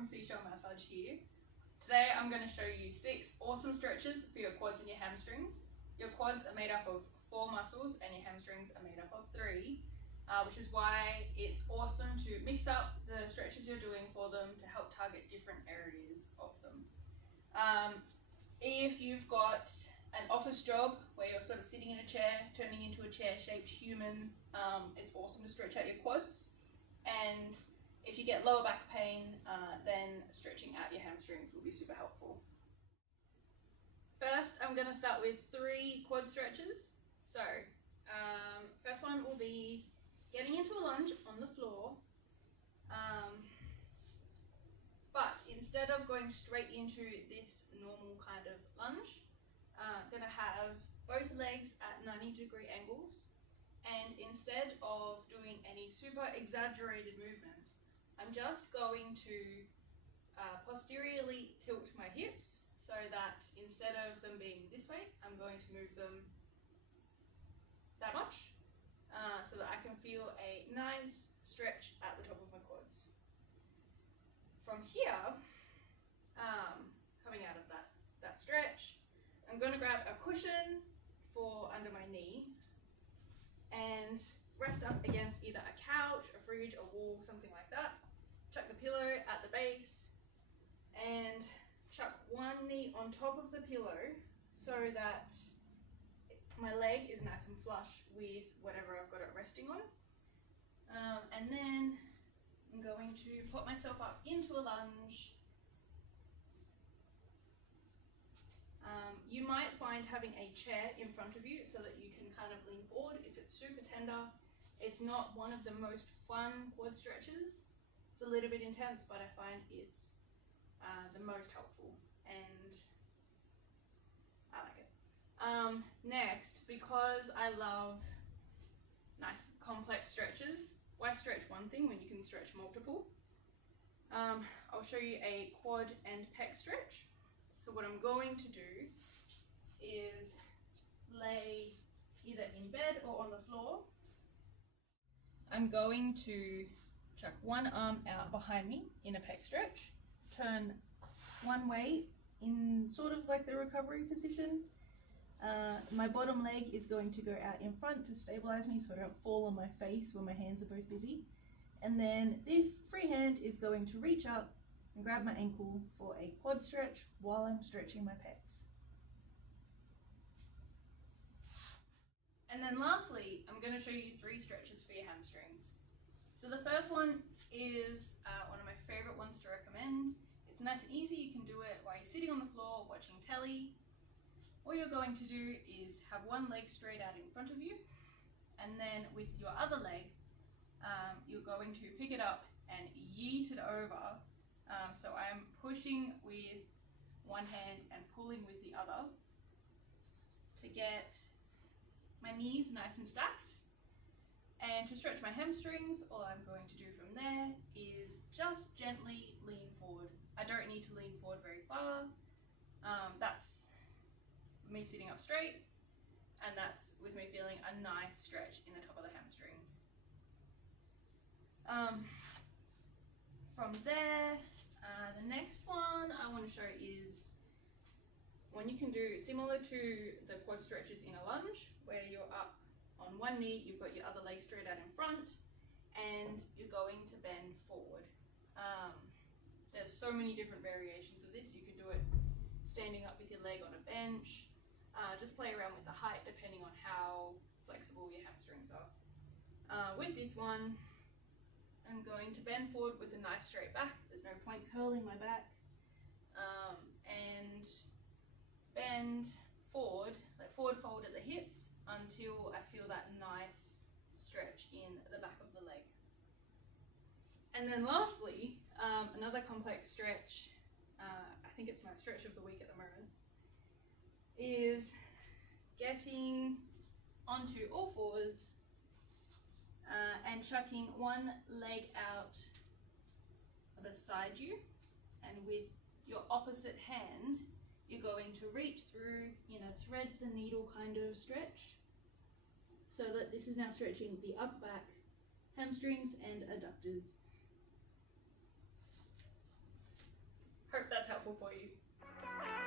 from Seashell Massage here. Today I'm going to show you 6 awesome stretches for your quads and your hamstrings. Your quads are made up of 4 muscles and your hamstrings are made up of 3, which is why it's awesome to mix up the stretches you're doing for them to help target different areas of them. If you've got an office job where you're sort of sitting in a chair, turning into a chair-shaped human, it's awesome to stretch out your quads. And if you get lower back pain, then stretching out your hamstrings will be super helpful. First, I'm going to start with 3 quad stretches. So, first one will be getting into a lunge on the floor. But instead of going straight into this normal kind of lunge, I'm going to have both legs at 90-degree angles. And instead of doing any super exaggerated movements, I'm just going to posteriorly tilt my hips so that instead of them being this way, I'm going to move them that much so that I can feel a nice stretch at the top of my quads. From here, coming out of that stretch, I'm going to grab a cushion for under my knee and rest up against either a couch, a fridge, a wall, something like that. Chuck the pillow at the base and chuck one knee on top of the pillow so that my leg is nice and flush with whatever I've got it resting on. And then I'm going to put myself up into a lunge. You might find having a chair in front of you so that you can kind of lean forward if it's super tender. It's not one of the most fun quad stretches. It's a little bit intense, but I find it's the most helpful and I like it. Next, because I love nice complex stretches, why stretch one thing when you can stretch multiple? I'll show you a quad and pec stretch. So what I'm going to do is lay either in bed or on the floor. I'm going to chuck one arm out behind me in a pec stretch, turn one way in sort of like the recovery position. My bottom leg is going to go out in front to stabilize me so I don't fall on my face when my hands are both busy. And then this free hand is going to reach up and grab my ankle for a quad stretch while I'm stretching my pecs. And then lastly, I'm going to show you 3 stretches for your hamstrings. So the first one is one of my favorite ones to recommend. It's nice and easy. You can do it while you're sitting on the floor watching telly. All you're going to do is have one leg straight out in front of you, and then with your other leg, you're going to pick it up and yeet it over. So I'm pushing with one hand and pulling with the other to get my knees nice and stacked. And to stretch my hamstrings, all I'm going to do from there is just gently lean forward. I don't need to lean forward very far. That's me sitting up straight, and that's with me feeling a nice stretch in the top of the hamstrings. From there, the next one I want to show is one you can do similar to the quad stretches in a lunge, where you're up on one knee, you've got your other leg straight out in front, and you're going to bend forward. There's so many different variations of this. You could do it standing up with your leg on a bench. Just play around with the height depending on how flexible your hamstrings are. With this one, I'm going to bend forward with a nice straight back. There's no point curling my back. And bend forward, like forward fold at the hips until I feel that nice stretch in the back of the leg. And then lastly, another complex stretch, I think it's my stretch of the week at the moment, is getting onto all fours and chucking one leg out beside you, and with your opposite hand you're going to reach through, thread the needle kind of stretch, so that this is now stretching the upper back, hamstrings and adductors. helpful for you.